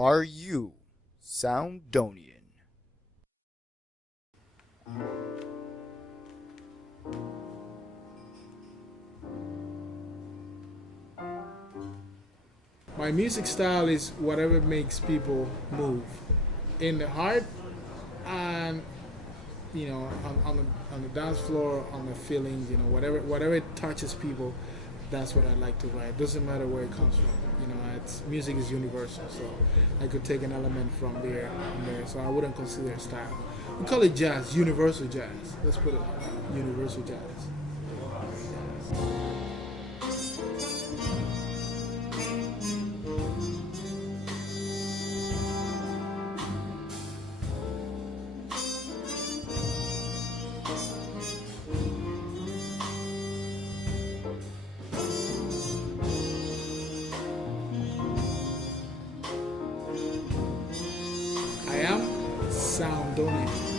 Are you Soundonian? My music style is whatever makes people move in the heart and on the dance floor, on the feelings, whatever it touches people, that's what I like to write. Doesn't matter where it comes from. It's music is universal, so I could take an element from there and there. So I wouldn't consider it style. We call it jazz, universal jazz. Let's put it like that, universal jazz. I am Soundonian.